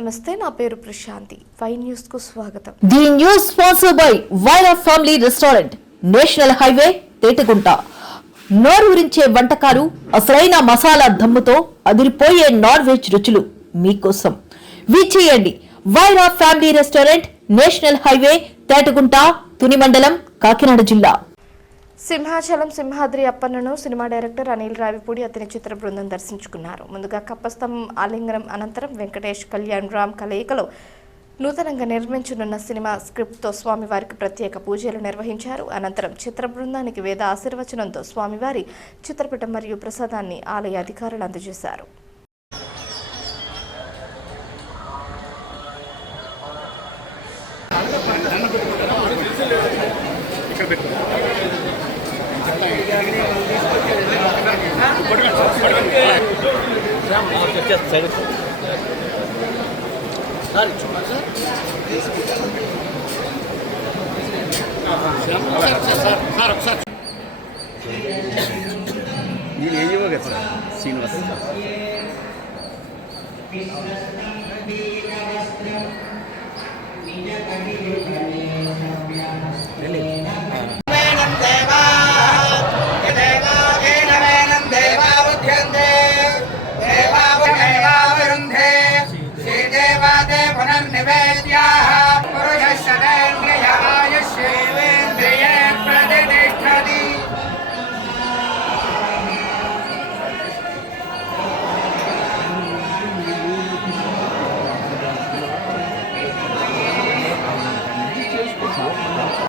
నమస్తే, నా పేరు ప్రశాంతి. ఫై న్యూస్ కు స్వాగతం. The news sponsored by Vaira family restaurant, national highway, Tetagunta. నోరూరించే వంటకాలు, అసలైన మసాలా దమ్ముతో అదిరిపోయే నాన్ వెజ్ రుచులు మీకోసం. విచ్చేయండి Vaira family restaurant, national highway, Tetagunta, Tuni మండలం, కాకినాడ జిల్లా. సింహాచలం సింహాద్రి అప్పన్నను సినిమా డైరెక్టర్ అనిల్ రావిపూడి అతని చిత్ర బృందం దర్శించుకున్నారు. ముందుగా కప్పస్తంభం ఆలింగనం అనంతరం వెంకటేష్ కళ్యాణ్ రామ్ కలయికలో నూతనంగా నిర్మించనున్న సినిమా స్క్రిప్ట్తో స్వామివారికి ప్రత్యేక పూజలు నిర్వహించారు. అనంతరం చిత్ర బృందానికి వేద ఆశీర్వచనంతో స్వామివారి చిత్రపటం మరియు ప్రసాదాన్ని ఆలయ అధికారులు అందజేశారు. శ్రీనివాస్